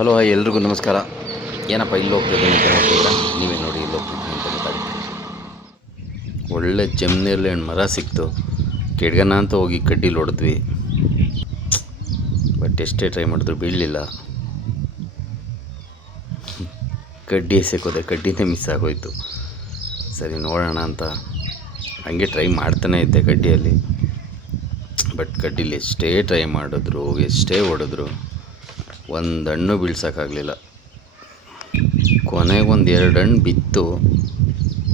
Hello hi ಎಲ್ರಿಗೂ ನಮಸ್ಕಾರ. ಏನಪ್ಪ ಇಲ್ಲಿ ಹೋಗ್ತಿದ್ದೀನಿ ಅಂತ ನೋಡ್ತಿದ್ದೀರಾ? ನೀವೇ ನೋಡಿ ಇಲ್ಲಿ ಹೋಗ್ತಿದ್ದೀನಿ ಅಂತ ಗೊತ್ತಾಗುತ್ತೆ. ಒಳ್ಳೆ ಜಮ್ನೇರ್ಲೆ ಹಣ್ಣು ಮರ ಸಿಕ್ತು. ಕೆಡ್ಗನ ಅಂತ ಹೋಗಿ ಕಡ್ಡಿಲಿ ಹೊಡೆದ್ವಿ. ಬಟ್ ಎಷ್ಟೇ ಟ್ರೈ ಮಾಡಿದ್ರು ಬೀಳಲಿಲ್ಲ. ಕಡ್ಡಿ ಎಸೆಕೋದೆ, ಕಡ್ಡಿನೇ ಮಿಸ್ ಆಗೋಯ್ತು. ಸರಿ ನೋಡೋಣ ಅಂತ ಹಂಗೆ ಟ್ರೈ ಮಾಡ್ತಾನೆ ಇದ್ದೆ ಕಡ್ಡಿಯಲ್ಲಿ. ಬಟ್ ಕಡ್ಡಿಲಿ ಎಷ್ಟೇ ಟ್ರೈ ಮಾಡಿದ್ರು, ಎಷ್ಟೇ ಹೊಡೆದ್ರು ಒಂದು ಹಣ್ಣು ಬೀಳ್ಸೋಕ್ಕಾಗಲಿಲ್ಲ. ಕೊನೆಗೆ ಒಂದು 2 ಹಣ್ಣು ಬಿತ್ತು.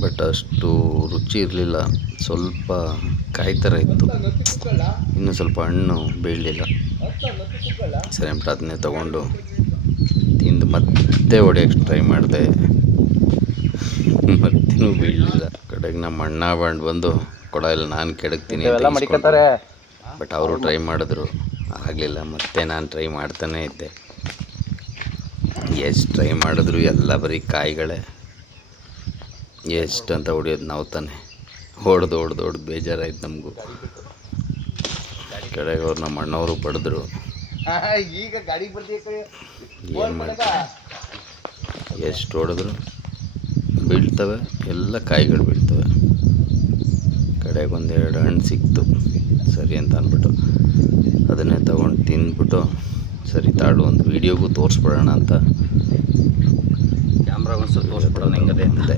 ಬಟ್ ಅಷ್ಟು ರುಚಿ ಇರಲಿಲ್ಲ. ಸ್ವಲ್ಪ ಕಾಯಿ ಥರ ಇತ್ತು, ಇನ್ನೂ ಸ್ವಲ್ಪ ಹಣ್ಣು ಬೀಳಲಿಲ್ಲ. ಸರಿ ಅಂದ್ಬಿಟ್ಟು ಅದನ್ನೇ ತೊಗೊಂಡು ತಿಂದು ಮತ್ತೆ ಹೊಡೆಯೋಕ್ಕೆ ಟ್ರೈ ಮಾಡಿದೆ. ಮತ್ತೇನೂ ಬೀಳಲಿಲ್ಲ. ಕಡೆಗೆ ನಮ್ಮ ಅಣ್ಣ ಬಂದು ಕೊಡ ಇಲ್ಲ ನಾನು ಕೆಡಗ್ತೀನಿ ಅಂತ. ಬಟ್ ಅವರು ಟ್ರೈ ಮಾಡಿದ್ರು, ಆಗಲಿಲ್ಲ. ಮತ್ತೆ ನಾನು ಟ್ರೈ ಮಾಡ್ತಾನೇ ಇದ್ದೆ. ಎಷ್ಟು ಟ್ರೈ ಮಾಡಿದ್ರು ಎಲ್ಲ ಬರೀ ಕಾಯಿಗಳೇ. ಎಷ್ಟು ಅಂತ ಹೊಡಿಯೋದು ನಾವು ತಾನೆ. ಹೊಡೆದು ಬೇಜಾರಾಯ್ತು ನಮಗೂ. ಕಡೆಗೆ ಅವ್ರು ನಮ್ಮ ಅಣ್ಣವರು ಬಡಿದ್ರು. ಏನು ಮಾಡ್ತಾರೆ, ಎಷ್ಟು ಹೊಡೆದ್ರು ಬೀಳ್ತವೆ, ಎಲ್ಲ ಕಾಯಿಗಳು ಬೀಳ್ತವೆ. ಕಡೆಗೆ 1-2 ಹಣ್ಣು ಸಿಕ್ತು. ಸರಿ ಅಂತ ಅಂದ್ಬಿಟ್ಟು ಅದನ್ನೇ ತಗೊಂಡು ತಿಂದ್ಬಿಟ್ಟು, ಸರಿ ತಾಳು ಒಂದು ವೀಡಿಯೋಗೂ ತೋರಿಸ್ಬಿಡೋಣ ಅಂತ ಕ್ಯಾಮ್ರಾಗ ಒಂದು ಸ್ವಲ್ಪ ತೋರಿಸ್ಬಿಡೋಣ ಹೆಂಗದೆ ಅಂತೆ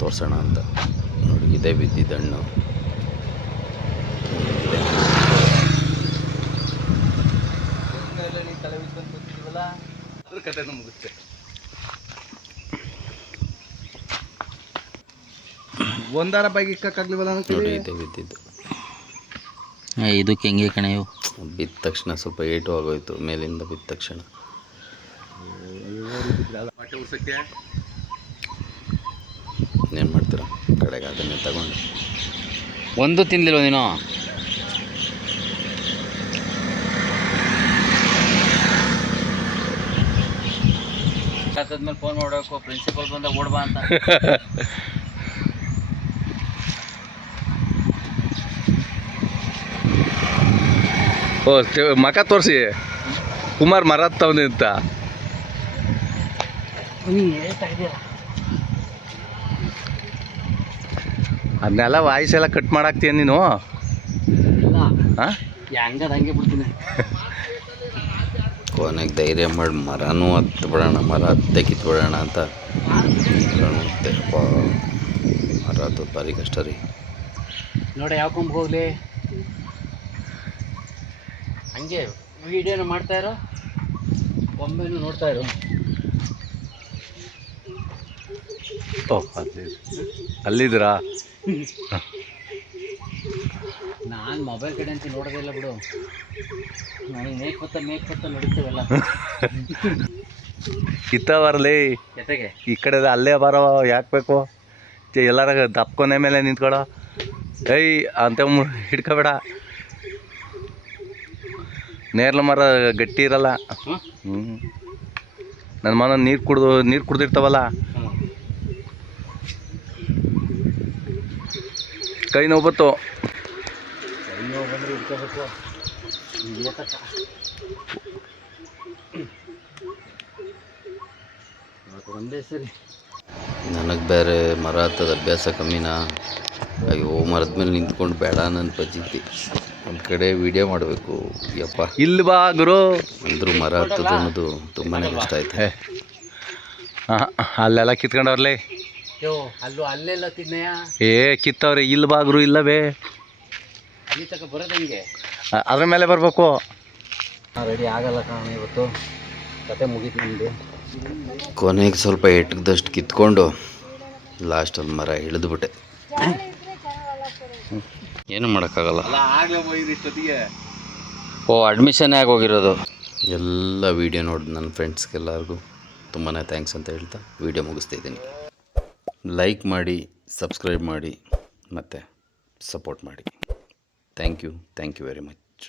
ತೋರಿಸೋಣ ಅಂತ. ನೋಡಿ, ಇದೇ ಬಿದ್ದಿದ್ದ ಹಣ್ಣು. ಒಂದಾರ ಬಾಗಿ ಇಕ್ಕಾಗ್ಲಿವಲ್ಲ ನೋಡಿ, ಇದೇ ಬಿದ್ದಿದ್ದು. ಇದಕ್ಕೆ ಹೆಂಗೆ ಕಣೆಯು ಬಿದ್ದ ತಕ್ಷಣ ಸ್ವಲ್ಪ ಏಟು ಆಗೋಯ್ತು. ಮೇಲಿಂದ ಬಿದ್ದ ತಕ್ಷಣ ಏನು ಮಾಡ್ತೀರಾ? ಕಡೆಗೆ ಅದನ್ನೇ ತಗೊಂಡು ಒಂದು ತಿಂದಿಲ್ವ ನೀನು? ಆದ್ಮೇಲೆ ಫೋನ್ ಮಾಡಬೇಕು, ಪ್ರಿನ್ಸಿಪಲ್ ಬಂದ ಓಡ್ಬಾ ಅಂತ. ಓ ಮಕ ತೋರಿಸಿ ಕುಮಾರ್ ಮರ ತಗೊಂಡಿ ಅಂತ. ಅದನ್ನೆಲ್ಲ ವಾಯ್ಸ್ ಎಲ್ಲ ಕಟ್ ಮಾಡಾಕ್ತೀಯ ನೀನು? ಹಂಗೆ ಬಿಡ್ತೀನಿ. ಕೊನೆಗೆ ಧೈರ್ಯ ಮಾಡಿ ಮರನೂ ಹತ್ತು ಬಿಡೋಣ, ಮರ ಹತ್ತೆ ಕಿತ್ಬಿಡೋಣ ಅಂತ. ಮರ ಹತ್ತೋದು ಭಾರಿ ಕಷ್ಟ ರೀ. ನೋಡಿ ಯಾವ ಕೊಂಬ ಹೋಗ್ಲಿ, ಹಂಗೆ ವಿಡಿಯೋನ ಮಾಡ್ತಾ ಇರೋ, ಕೊಂಬೆನೂ ನೋಡ್ತಾ ಇರೋ. ಅಲ್ಲಿದ್ದೀರಾ? ನಾನು ಮೊಬೈಲ್ ಕಡೆ ಅಂತ ನೋಡೋದೇ ಇಲ್ಲ ಬಿಡು. ನನಗೆ ಮೇಕ್ ಬತ್ತ ನಡೀತೀವಲ್ಲ. ಕಿತ್ತ ಬರಲಿ ಜೊತೆಗೆ ಈ ಕಡೆ ಅಲ್ಲೇ ಬರೋ ಯಾಕೆ ಬೇಕು? ಎಲ್ಲಾರ ದಪ್ಕೊನೆ ಮೇಲೆ ನಿಂತ್ಕೊಳ. ಏಯ್ ಅಂತ ಹಿಡ್ಕೋಬೇಡ. ನೇರ್ಲ ಮರ ಗಟ್ಟಿ ಇರಲ್ಲ. ನನ್ನ ಮನ ನೀರು ಕುಡ್ದಿರ್ತಾವಲ್ಲ, ಕೈ ನೋವು ಬತ್ತು. ಬಂದರೆ ಹಿಡ್ಕೋಬೇಕು. ಒಂದೇ ಸರಿ ನನಗೆ ಬೇರೆ ಮರ ಹತ್ತದ ಅಭ್ಯಾಸ ಕಮ್ಮಿನಾ. ಅಯ್ಯೋ, ಮರದ ಮೇಲೆ ನಿಂತ್ಕೊಂಡು ಬೇಡ ನನ್ನ ಪಜಿತಿ. ಒಂದು ಕಡೆ ವೀಡಿಯೋ ಮಾಡಬೇಕು. ಯಪ್ಪ, ಇಲ್ಲಿ ಬಾ ಗುರು ಅಂದರೂ ಮರ ಹತ್ತದ ಅನ್ನೋದು ತುಂಬಾ ಕಷ್ಟ ಆಯ್ತು. ಅಲ್ಲೆಲ್ಲ ಕಿತ್ಕೊಂಡವ್ರಲೇ. ಅಲ್ಲೆಲ್ಲ ತಿನ್ನಯ್ಯ. ಕಿತ್ತವ್ರೆ. ಇಲ್ಲಿ ಬಾ ಗುರು. ಇಲ್ಲವೇ ಅಲ್ಲಿ ತಕ ಬರೋದು ಹೆಂಗೆ? ಅದ್ರ ಮೇಲೆ ಬರಬೇಕು. ರೆಡಿ ಆಗಲ್ಲ ಕಾರಣ ಇವತ್ತು. ಕತೆ ಮುಗೀತು ನಮ್ಮದು. ಕೊನೆಗೆ ಸ್ವಲ್ಪ ಎಟ್ಟದಷ್ಟು ಕಿತ್ಕೊಂಡು ಲಾಸ್ಟಲ್ಲಿ ಮರ ಹಿಡಿದ್ಬಿಟ್ಟೆ. ಏನು ಮಾಡೋಕ್ಕಾಗಲ್ಲ. ಓ, ಅಡ್ಮಿಷನ್ ಆಗಿ ಹೋಗಿರೋದು. ಎಲ್ಲ ವೀಡಿಯೋ ನೋಡಿ ನನ್ನ ಫ್ರೆಂಡ್ಸ್ಗೆಲ್ಲರಿಗೂ ತುಂಬಾ ಥ್ಯಾಂಕ್ಸ್ ಅಂತ ಹೇಳ್ತಾ ವೀಡಿಯೋ ಮುಗಿಸ್ತಿದ್ದೀನಿ. ಲೈಕ್ ಮಾಡಿ, ಸಬ್ಸ್ಕ್ರೈಬ್ ಮಾಡಿ ಮತ್ತು ಸಪೋರ್ಟ್ ಮಾಡಿ. Thank you very much.